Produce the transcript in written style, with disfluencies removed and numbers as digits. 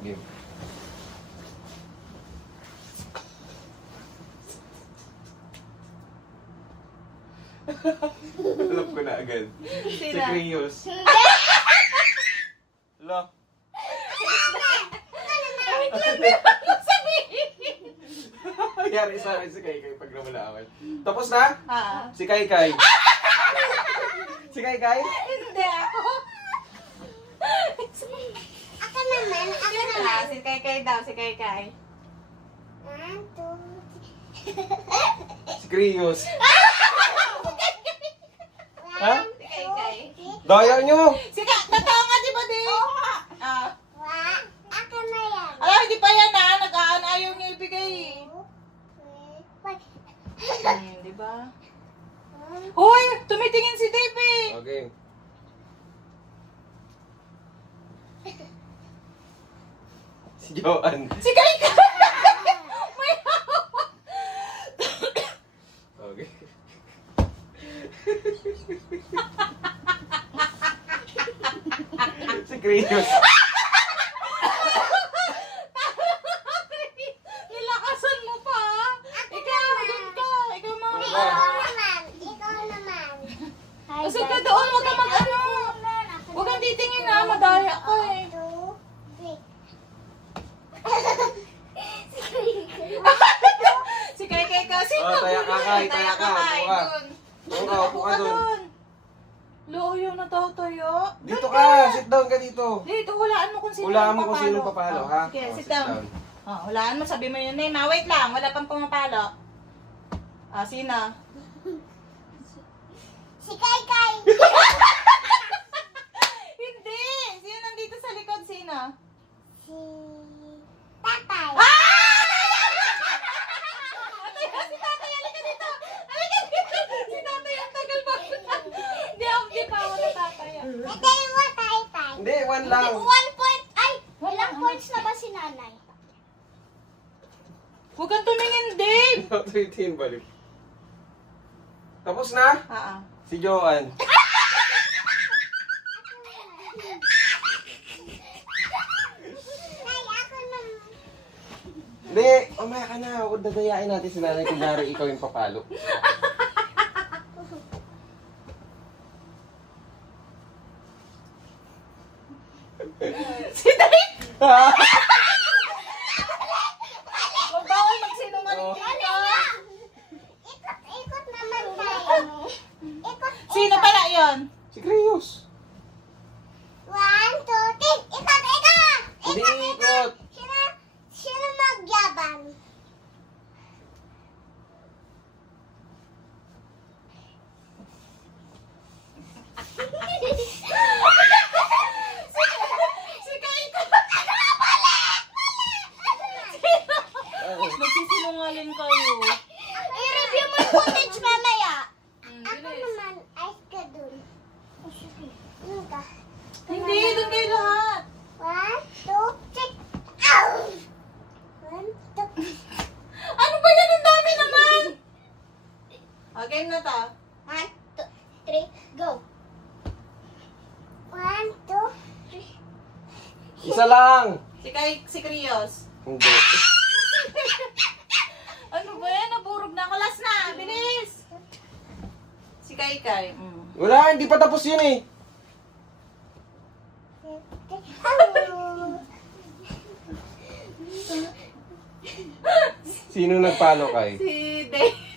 Game. Alam ko na agad. Si Sino? Krios. Lo. Yari sa akin si Kai pag namalawan. Tapos na? Si Kai. Si Kai? Hindi ako. Ako naman. Si Kai daw, si Kai. 1, 2, Si Krios. Ha? Si Kai. Daya nyo! Si Kai, totoo nga di ba di? Ah. Ako na yan. Ala, hindi pa yan ha. Nag-aan, ayaw niya ibigay. Di ba? Hoy, tumitingin si David. Okay. Si Joanne. Si Kai. May hawak. Okay. Si Krios. Nilakasan mo pa. Ikaw, doon ka. Ikaw mo. Ikaw naman. Kasi ka doon, huwag ka mag-ano. Huwag kang titingin na, madaya ka eh. 2, 3. Si Kai ka. Sino? Oh, taya ka, Kai. Taya ka. Kai, Upo ka. doon. Upo ka, upo ka doon. Loyo na tatayo. Dito ka. Sit down ka dito. Dito, hulaan mo kung sino Hulaan mo yung kung sino papalo, ha? Sige, Oh, sit down. Oh, hulaan mo, sabi mo yung name ha. Wait lang, wala pang pumapalo. Sino? Si Kai. Hindi! Sino nandito sa likod? Sino? Si Tatay. Si tatay, halika dito! Halika dito! Si tatay, ang tagal ba? Di pa ako na tatay. Hindi mo, Tay. Hindi, one lang. 1 point. Ay, ilang points na ba si nanay? Huwag kang tumingin, Dave! 13 balik. Tapos na? Si Joanne. Tay, ako naman. Hindi, umaya ka na. Huwag dadayain natin si nanay kung dari ikaw yung papalo. Si Dave! Huwag bawal magsinungaling dito. Ikot naman tayo. Ikot. Sino pala yun? Si Krios. 1, 2, 3. Ikot. Hindi ikot. Sino magyabang? Si Kai ka. Nagsisinungaling kayo. I-review mo yung footage mamaya. Ako Bilis. naman, ay ka dun. Yun ka. Hindi, doon kayo lahat. 1, 2, 3. Ow! 1, 2. Ano ba yan? Ang dami naman. Game na to. 1, 2, 3, go. 1, 2, 3. Isa lang. Si Krios. Hindi. Ano ba yan? Naburog na ako. Last na. Bilis. Si Kai. Wala, hindi pa tapos yun eh. Sino nagpalo kay? Si Dave.